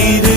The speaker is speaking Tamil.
need it.